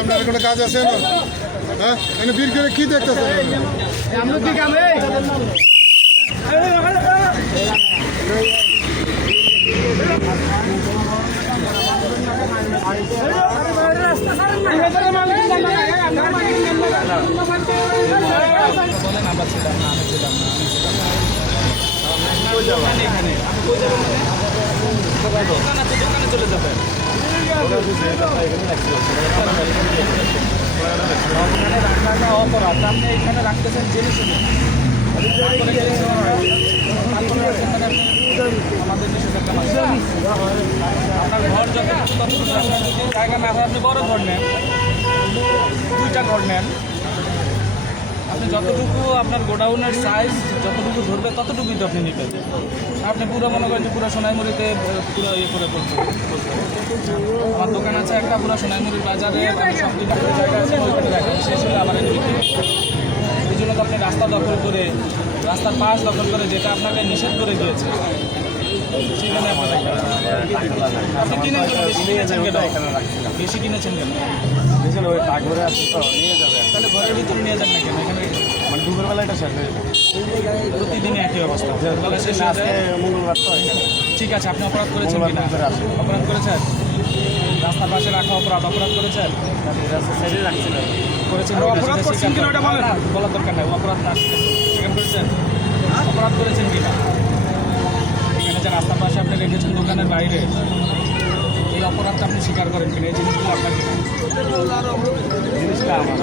আপনার কোনো কাজ আছে না? হ্যাঁ, এখানে ভিড় করে কি দেখতেছেন? দোকানে চলে যাবেন। অপরাধ আপনি এখানে রাখতেছেন জেনে শুনে আমাদের নিষেধাজ্ঞা আপনার ঘর যত জায়গা না হয় আপনি বড় ঘর নেন, 2টা ঘর নেন। আপনি যতটুকু আপনার গোডাউনের সাইজ যতটুকু ধরবে ততটুকুই তো আপনি নেবেন। আপনি পুরো মনে করেন যে পুরো সোনাইমুড়িতে পুরো ইয়ে করে করতে। আমার দোকান আছে একটা পুরো সোনাইমুড়ির বাজারে, সব কিছু জায়গা আছে ওইখানে দেখেন শেষ হলে আবার এনে বিক্রি। এই জন্য তো আপনি রাস্তা দখল করে, রাস্তার পাশ দখল করে যেটা আপনাকে নিষেধ করে দিয়েছে সেখানে আপনি কিনেন বেশি কিনেছেন কেন? বেশি কিনেছেন কেন? ওই টাগরে আছে তো নিয়ে যাবে। তাহলে ঘরের ভিতরে নিয়ে যান না কেন? এখানে মানে দুপুরবেলা এটা শেষ হয়ে যাবে। প্রতিদিনই একই অবস্থা, দুপুরবেলা শেষ হয়ে যায়। মঙ্গলবার তো এখানে। ঠিক আছে, আপনি অপরাধ করেছেন কিনা? অপরাধ করেছেন? রাস্তার পাশে রাখা অপরাধ করেছেন? সাইডে রাখছিলেন করেছেন বলার দরকার নাই, অপরাধ না স্বীকার করেছেন? অপরাধ করেছেন কিনা? এখানে যে রাস্তার পাশে আপনি রেখেছেন দোকানের বাইরে, এই অপরাধটা আপনি স্বীকার করেন কিনা? এই জিনিসগুলো আপনার কিনা? জিনিসটা আমার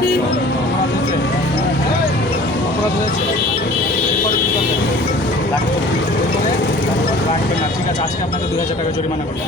অপরাধ হয়েছে? অপরাধ হয়েছে? রাখবেন না, ঠিক আছে। আজকে আপনাকে 2000 টাকা জরিমানা করবেন।